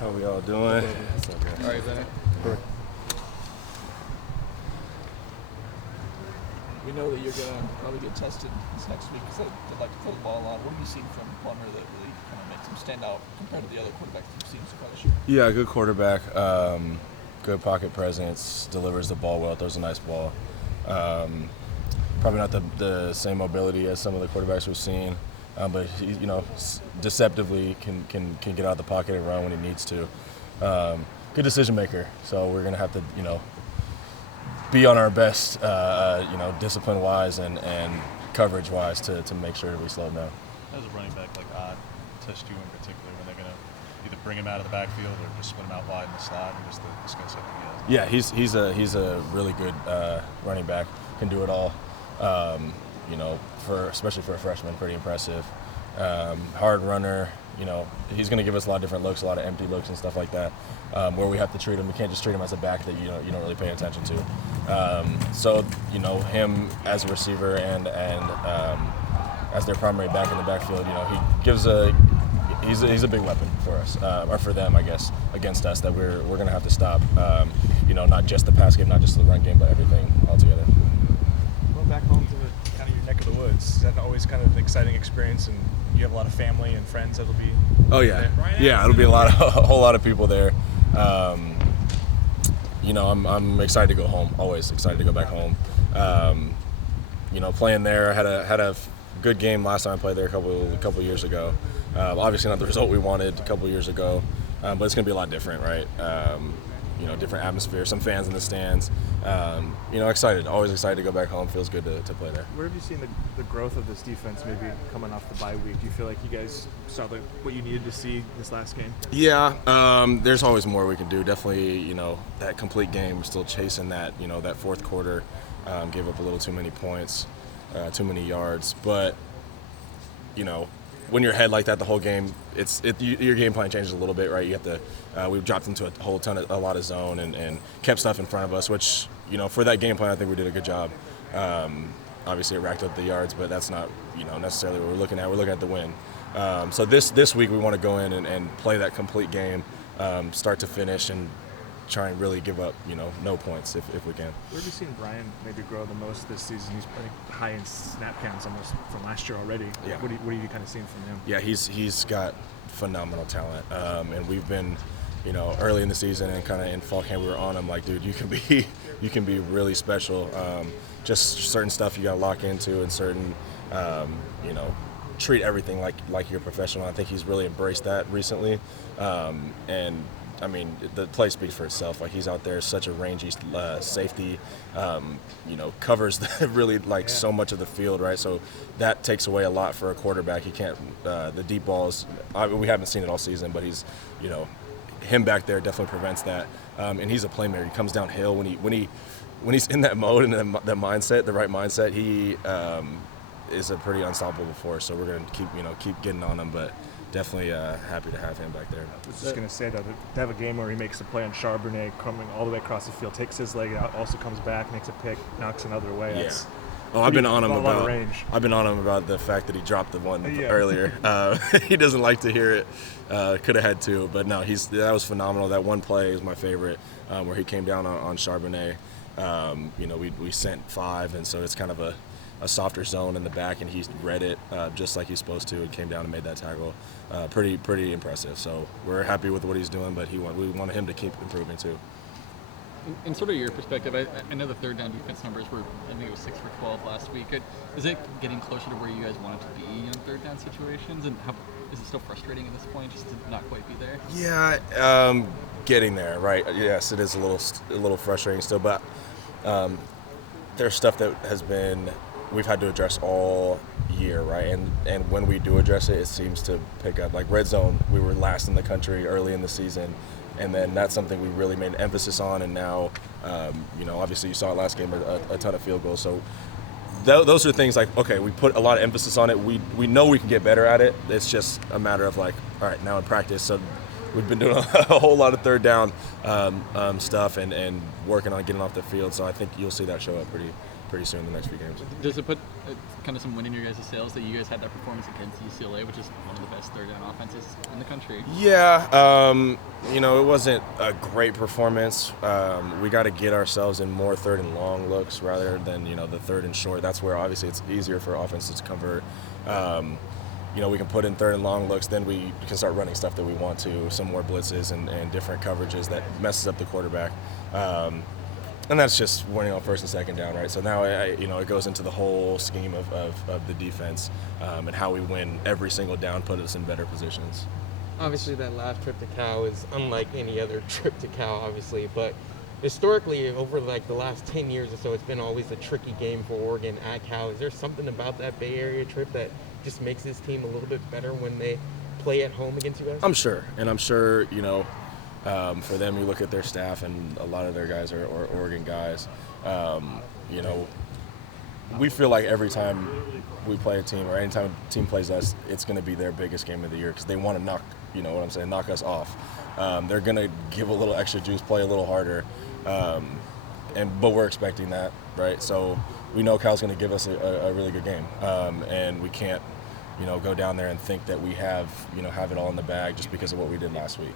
How we all doing? All right, Bennett. We know that you're going to probably get tested this next week because they like to throw the ball a lot. What have you seen from Plummer that really kind of makes him stand out compared to the other quarterbacks you've seen so far this year? Yeah, good quarterback. Good pocket presence. Delivers the ball well. Throws a nice ball. Probably not the same mobility as some of the quarterbacks we've seen, but he, deceptively can get out of the pocket and run when he needs to. Good decision maker. So we're gonna have to be on our best, discipline-wise and coverage-wise to make sure that we slow him down. As a running back, test you in particular when they're going to either bring him out of the backfield or just split him out wide in the slot and just the skill set that he has? Yeah, he's a really good running back. Can do it all. Especially for a freshman, pretty impressive. Hard runner. He's going to give us a lot of different looks, a lot of empty looks and stuff like that, where we have to treat him. We can't just treat him as a back that you don't really pay attention to. Him as a receiver and as their primary back in the backfield, he gives he's a big weapon for us, or for them, I guess, against us that we're going to have to stop. Not just the pass game, not just the run game, but everything altogether. Going back home to kind of your neck of the woods, is that always kind of an exciting experience? And you have a lot of family and friends that'll be. Oh yeah, yeah. It'll be a whole lot of people there. I'm excited to go home. Always excited to go back home. Playing there, I had a good game last time I played there a couple years ago. Obviously not the result we wanted a couple years ago, but it's gonna be a lot different, right? Different atmosphere, some fans in the stands. Excited, always excited to go back home. Feels good to play there. Where have you seen the growth of this defense maybe coming off the bye week? Do you feel like you guys saw what you needed to see this last game? Yeah, there's always more we can do. Definitely, that complete game, we're still chasing that, that fourth quarter. Gave up a little too many points, too many yards. But, when you're ahead like that the whole game, your game plan changes a little bit, right? You have to. We've dropped into a lot of zone and kept stuff in front of us, which for that game plan I think we did a good job. Obviously it racked up the yards, but that's not necessarily what we're looking at. We're looking at the win. So this week we want to go in and play that complete game, start to finish, and try and really give up no points if we can. Where have you seen Brian maybe grow the most this season? He's high in snap counts almost from last year already. Yeah. What are you kind of seeing from him? Yeah, he's got phenomenal talent, and we've been early in the season and kind of in fall camp we were on him like, dude, you can be really special. Just certain stuff you got to lock into and certain treat everything like you're a professional. I think he's really embraced that recently, and I mean, the play speaks for itself. Like, he's out there, such a rangy safety, covers really so much of the field, right? So that takes away a lot for a quarterback. He can't, the deep balls, we haven't seen it all season, but he's, him back there definitely prevents that. And he's a playmaker. He comes downhill when he's in that mode and that mindset, the right mindset, he is a pretty unstoppable force. So we're going to keep getting on him, but definitely happy to have him back there. I was just going to say that to have a game where he makes a play on Charbonnet coming all the way across the field, takes his leg out, also comes back, makes a pick, knocks another way. Yeah. I've been on him about the fact that he dropped the one earlier. He doesn't like to hear it. Could have had two, but no, that was phenomenal. That one play is my favorite, where he came down on Charbonnet. We sent 5, and so it's kind of a softer zone in the back, and he read it just like he's supposed to and came down and made that tackle. Pretty impressive. So we're happy with what he's doing, but we want him to keep improving too. In sort of your perspective, I know the third down defense numbers were, I think it was 6 for 12 last week. Is it getting closer to where you guys want it to be in third down situations? And is it still frustrating at this point just to not quite be there? Yeah, getting there, right? Yes, it is a little frustrating still, but there's stuff that we've had to address all year, right? And when we do address it seems to pick up. Like red zone, we were last in the country early in the season, and then that's something we really made an emphasis on. And now, obviously you saw it last game, a ton of field goals. So those are things like, okay, we put a lot of emphasis on it. We know we can get better at it. It's just a matter of all right, now in practice. So we've been doing a whole lot of third down stuff and working on getting off the field. So I think you'll see that show up pretty soon in the next few games. Does it put kind of some wind in your guys' sails that you guys had that performance against UCLA, which is one of the best third down offenses in the country? Yeah, You know, it wasn't a great performance. We got to get ourselves in more third and long looks rather than, you know, the third and short. That's where obviously it's easier for offenses to convert. You know, we can put in third and long looks, then we can start running stuff that we want to, some more blitzes and different coverages that messes up the quarterback. And that's just winning on first and second down, right? So now, you know, it goes into the whole scheme of the defense and how we win every single down, put us in better positions. Obviously, that last trip to Cal is unlike any other trip to Cal, obviously, but historically, over like the last 10 years or so, it's been always a tricky game for Oregon at Cal. Is there something about that Bay Area trip that just makes this team a little bit better when they play at home against you guys? I'm sure, and I'm sure, you know, for them, you look at their staff, and a lot of their guys are Oregon guys. You know, we feel like every time we play a team or anytime a team plays us, it's going to be their biggest game of the year because they want to knock, you know what I'm saying, knock us off. They're going to give a little extra juice, play a little harder, but we're expecting that, right? So we know Cal's going to give us a really good game, and we can't, you know, go down there and think that we have it all in the bag just because of what we did last week.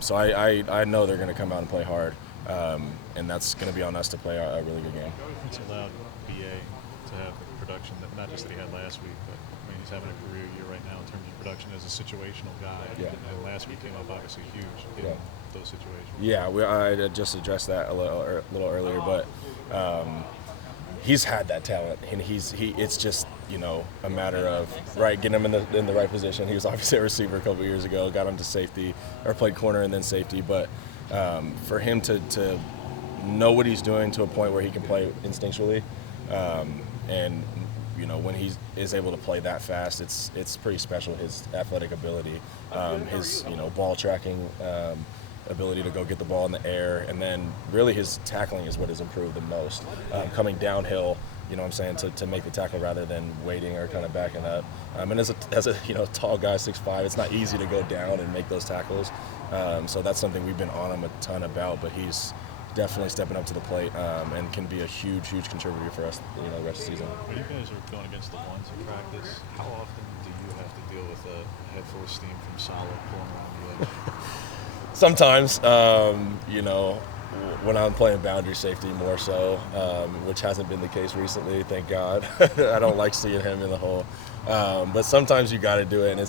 So I know they're going to come out and play hard, and that's going to be on us to play a really good game. It's allowed BA to have the production that not just that he had last week, but I mean he's having a career year right now in terms of production as a situational guy. Yeah. And last week came up obviously huge in those situations. Yeah, I just addressed that a little earlier, but he's had that talent, and it's just, you know, a matter of getting him in the right position. He was obviously a receiver a couple of years ago, got him to safety, or played corner and then safety, but for him to know what he's doing to a point where he can play instinctually, and you know, when he is able to play that fast, it's pretty special. His athletic ability, his, you know, ball tracking ability to go get the ball in the air, and then really his tackling is what has improved the most. Coming downhill, you know what I'm saying, to make the tackle rather than waiting or kind of backing up. And as a you know, tall guy, 6'5", it's not easy to go down and make those tackles. So that's something we've been on him a ton about, but he's definitely stepping up to the plate and can be a huge contributor for us, you know, the rest of the season. When you guys are going against the ones in practice, how often do you have to deal with a head full of steam from Solid pulling around the edge? Sometimes, you know, when I'm playing boundary safety more so, which hasn't been the case recently, thank God. I don't like seeing him in the hole. But sometimes you got to do it, and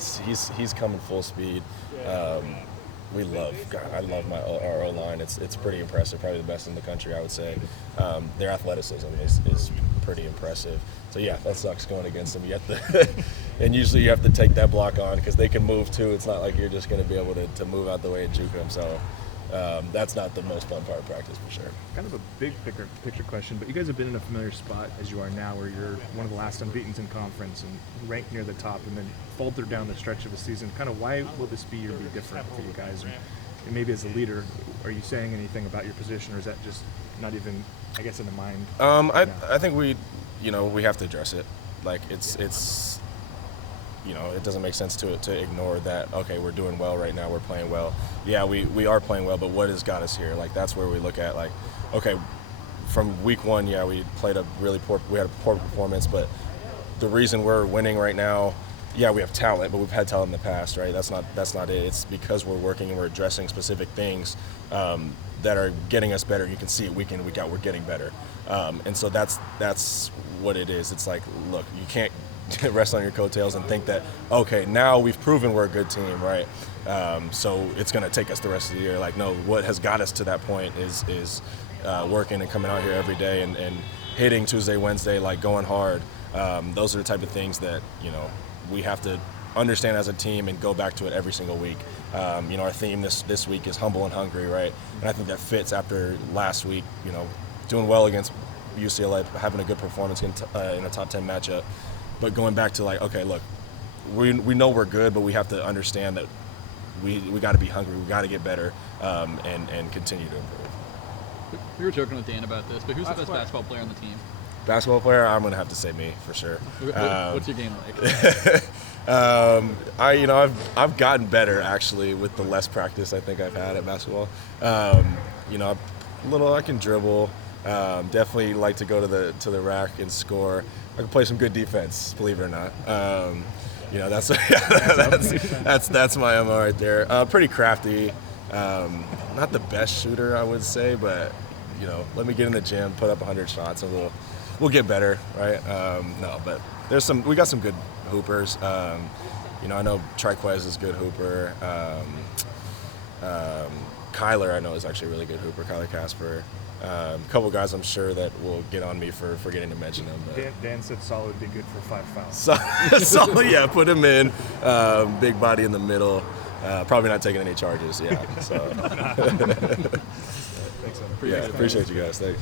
he's coming full speed. I love our O-line. It's pretty impressive, probably the best in the country, I would say. Their athleticism is pretty impressive. So yeah, that sucks going against them. You have to, and usually you have to take that block on because they can move too. It's not like you're just going to be able to move out the way and juke them. So that's not the most fun part of practice for sure. Kind of a big picture question, but you guys have been in a familiar spot as you are now, where you're one of the last unbeatens in conference and ranked near the top, and then faltered down the stretch of the season. Kind of why will this year be different for you guys? And maybe as a leader, are you saying anything about your position, or is that just not even, I guess, in the mind? I think we have to address it. Like it's you know, it doesn't make sense to ignore that. Okay, we're doing well right now, we're playing well. Yeah, we are playing well, but what has got us here? Like that's where we look at, like, okay, from week one, yeah, we had a poor performance, but the reason we're winning right now, yeah, we have talent, but we've had talent in the past, right? That's not it. It's because we're working and we're addressing specific things that are getting us better. You can see it week in, week out, we're getting better. And so that's what it is. It's like, look, you can't rest on your coattails and think that, okay, now we've proven we're a good team, right? So it's going to take us the rest of the year. Like, no, what has got us to that point is working and coming out here every day and hitting Tuesday, Wednesday, like going hard. Those are the type of things that, you know, we have to understand as a team and go back to it every single week. You know, our theme this week is humble and hungry, right? And I think that fits after last week, you know, doing well against UCLA, having a good performance in a top 10 matchup. But going back to, like, okay, look, we know we're good, but we have to understand that we got to be hungry, we got to get better, and continue to improve. We were joking with Dan about this, but who's the best basketball player on the team? Basketball player, I'm gonna have to say me for sure. What's your game like? I've gotten better actually with the less practice I think I've had at basketball. You know, I can dribble. Definitely like to go to the rack and score. I can play some good defense, believe it or not. You know, that's my MO right there. Pretty crafty. Not the best shooter, I would say, but let me get in the gym, put up 100 shots, and we'll get better, right? No, but we got some good hoopers. I know Triquez is a good hooper. Kyler, I know, is actually a really good hooper. Kyler Casper. A couple guys I'm sure that will get on me for forgetting to mention them. But. Dan said Saul would be good for 5 fouls. So yeah, put him in. Big body in the middle. Probably not taking any charges. Yeah. So. Thanks, Yeah, appreciate you guys. Thanks.